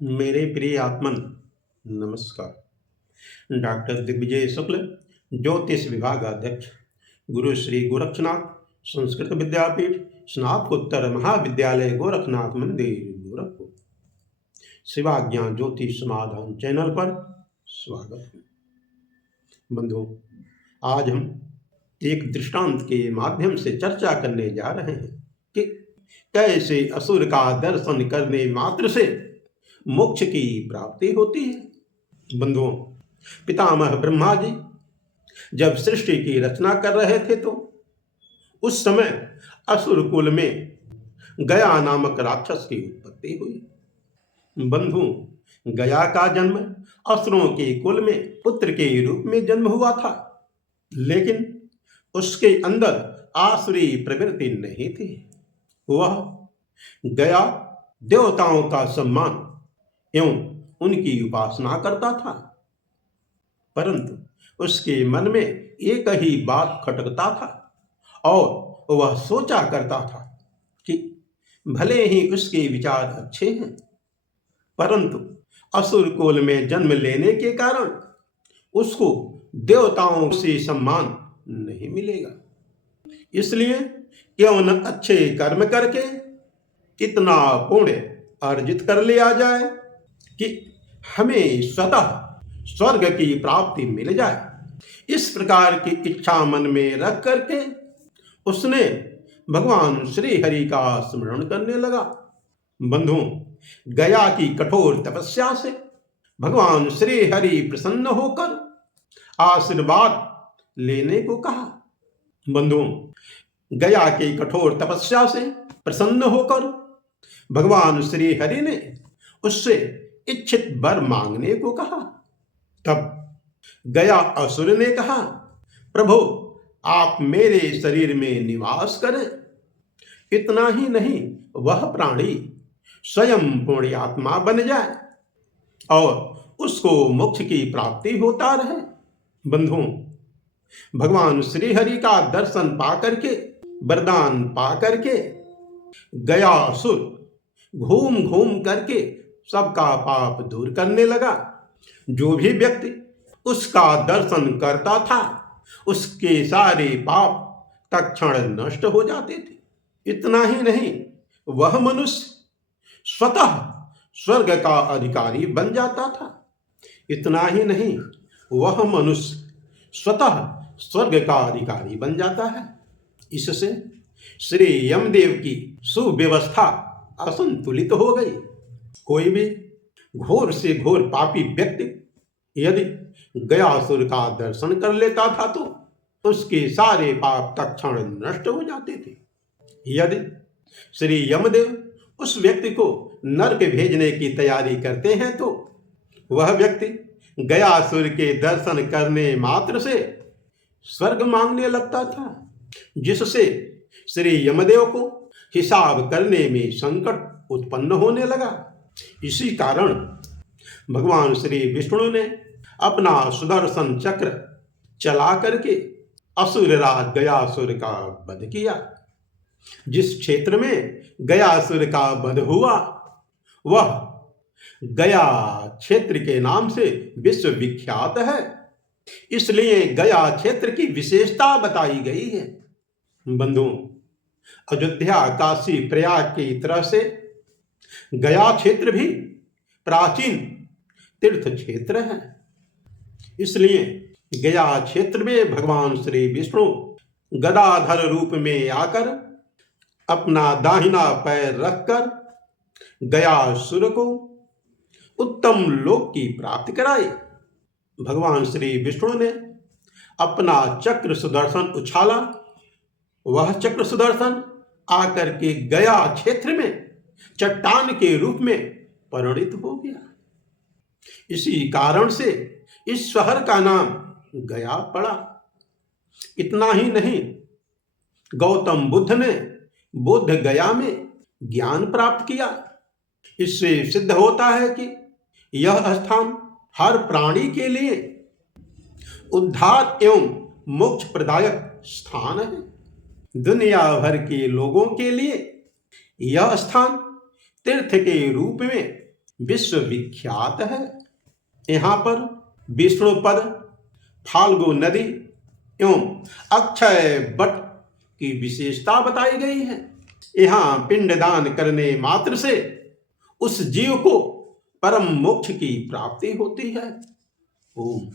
मेरे प्रिय आत्मन, नमस्कार। डॉक्टर दिग्विजय शुक्ल, ज्योतिष विभाग अध्यक्ष, गुरु श्री गोरक्षनाथ संस्कृत विद्यापीठ, स्नातकोत्तर महाविद्यालय गोरखनाथ मंदिर, गोरखपुर। शिवाज्ञा ज्योतिष समाधान चैनल पर स्वागत है। बंधुओं, आज हम एक दृष्टांत के माध्यम से चर्चा करने जा रहे हैं कि कैसे असुर का दर्शन करने मात्र से मोक्ष की प्राप्ति होती है। बंधुओं, पितामह ब्रह्मा जी जब सृष्टि की रचना कर रहे थे तो उस समय असुर कुल में गया नामक राक्षस की उत्पत्ति हुई। बंधु, गया का जन्म असुरों के कुल में पुत्र के रूप में जन्म हुआ था, लेकिन उसके अंदर आसुरी प्रवृत्ति नहीं थी। वह गया देवताओं का सम्मान एवं उनकी उपासना करता था, परंतु उसके मन में एक ही बात खटकता था और वह सोचा करता था कि भले ही उसके विचार अच्छे हैं, परंतु असुर कुल में जन्म लेने के कारण उसको देवताओं से सम्मान नहीं मिलेगा। इसलिए क्यों न अच्छे कर्म करके इतना पुण्य अर्जित कर लिया जाए कि हमें स्वतः स्वर्ग की प्राप्ति मिल जाए। इस प्रकार की इच्छा मन में रख करके उसने भगवान श्री हरि का स्मरण करने लगा। बंधुओं, गया की कठोर तपस्या से भगवान श्री हरि प्रसन्न होकर आशीर्वाद लेने को कहा। बंधुओं, गया की कठोर तपस्या से प्रसन्न होकर भगवान श्री हरि ने उससे इच्छित वर मांगने को कहा। तब गया असुर ने कहा, प्रभु आप मेरे शरीर में निवास करें। इतना ही नहीं, वह प्राणी स्वयं पुण्यात्मा बन जाए और उसको मोक्ष की प्राप्ति होता रहे। बंधुओं, भगवान श्री हरि का दर्शन पा करके, वरदान पा करके गया असुर घूम घूम करके सबका पाप दूर करने लगा। जो भी व्यक्ति उसका दर्शन करता था उसके सारे पाप तत्क्षण नष्ट हो जाते थे। इतना ही नहीं, वह मनुष्य स्वतः स्वर्ग का अधिकारी बन जाता था। इतना ही नहीं, वह मनुष्य स्वतः स्वर्ग का अधिकारी बन जाता है। इससे श्री यमदेव की सुव्यवस्था असंतुलित हो गई। कोई भी घोर से घोर पापी व्यक्ति यदि गयासुर का दर्शन कर लेता था तो उसके सारे पाप तत्क्षण नष्ट हो जाते थे। यदि श्री यमदेव उस व्यक्ति को नरक भेजने की तैयारी करते हैं तो वह व्यक्ति गयासुर के दर्शन करने मात्र से स्वर्ग मांगने लगता था, जिससे श्री यमदेव को हिसाब करने में संकट उत्पन्न होने लगा। इसी कारण भगवान श्री विष्णु ने अपना सुदर्शन चक्र चला करके असुरराज गयासुर का वध किया। जिस क्षेत्र में गयासुर का वध हुआ वह गया क्षेत्र के नाम से विश्व विख्यात है। इसलिए गया क्षेत्र की विशेषता बताई गई है। बंधुओं, अयोध्या, काशी, प्रयाग की तरह से गया क्षेत्र भी प्राचीन तीर्थ क्षेत्र है। इसलिए गया क्षेत्र में भगवान श्री विष्णु गदाधर रूप में आकर अपना दाहिना पैर रखकर गयासुर को उत्तम लोक की प्राप्ति कराई। भगवान श्री विष्णु ने अपना चक्र सुदर्शन उछाला। वह चक्र सुदर्शन आकर के गया क्षेत्र में चट्टान के रूप में परिणित हो गया। इसी कारण से इस शहर का नाम गया पड़ा। इतना ही नहीं, गौतम बुद्ध ने बोध गया में ज्ञान प्राप्त किया। इससे सिद्ध होता है कि यह स्थान हर प्राणी के लिए उद्धार एवं मोक्ष प्रदायक स्थान है। दुनिया भर के लोगों के लिए यह स्थान तीर्थ के रूप में विश्वविख्यात है। यहाँ पर विष्णुपद, फाल्गु नदी एवं अक्षय वट की विशेषता बताई गई है। यहाँ पिंडदान करने मात्र से उस जीव को परम मोक्ष की प्राप्ति होती है। ओम।